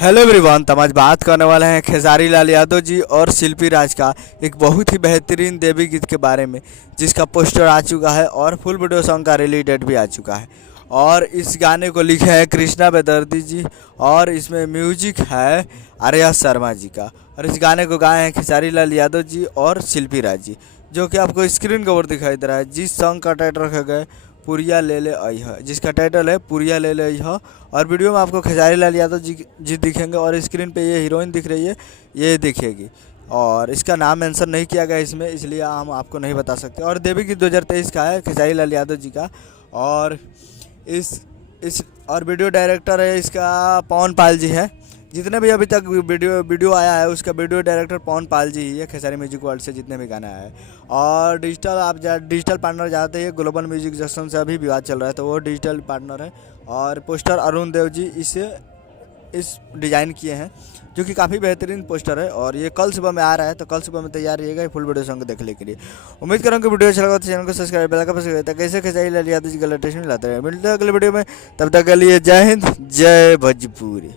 Hello everyone, तो हम आज बात करने वाले हैं खेसारी लाल यादव जी और शिल्पी राज का एक बहुत ही बेहतरीन देवी गीत के बारे में, जिसका पोस्टर आ चुका है और फुल वीडियो सॉन्ग का रिलीज डेट भी आ चुका है। और इस गाने को लिखे हैं कृष्णा बेदर्दी जी और इसमें म्यूजिक है आर्या शर्मा जी का। और इस गाने को गाए हैं खेसारी लाल यादव जी और शिल्पी राज जी, जो कि आपको स्क्रीन के ऊपर दिखाई दे रहा है। जिस सॉन्ग का टाइटल रखा गया है पुरिया ले ले अइह, जिसका टाइटल है पुरिया ले ले अइह। और वीडियो में आपको खेसारी लाल यादव जी दिखेंगे और स्क्रीन पे ये हीरोइन दिख रही है, ये दिखेगी। और इसका नाम मेंशन नहीं किया गया इसमें, इसलिए हम आपको नहीं बता सकते। और देवी गीत 2023 का है खेसारी लाल यादव जी का। और इस और वीडियो डायरेक्टर है इसका पवन पाल जी है। जितने भी अभी तक वीडियो आया है उसका वीडियो डायरेक्टर पवन पाल जी ही है। खेसारी म्यूजिक वर्ल्ड से जितने भी गाने आए हैं। और डिजिटल पार्टनर जाते हैं ग्लोबल म्यूजिक जंक्शन से, अभी विवाद चल रहा है तो वो डिजिटल पार्टनर है। और पोस्टर अरुण देव जी इस डिज़ाइन किए हैं, जो कि काफ़ी बेहतरीन पोस्टर है। और ये कल सुबह में आ रहा है, तो कल सुबह में तैयार रहिएगा फुल वीडियो सॉन्ग देखने के लिए। उम्मीद करूँ कि वीडियो अच्छा लगा तो चैनल को सब्सक्राइब बेल का प्रेस करें, कैसे खेसारी लाल यादव जी का लेटेस्ट मिलाते रहे। मिलते हैं अगले वीडियो में, तब तक के लिए जय हिंद जय भोजपुरी।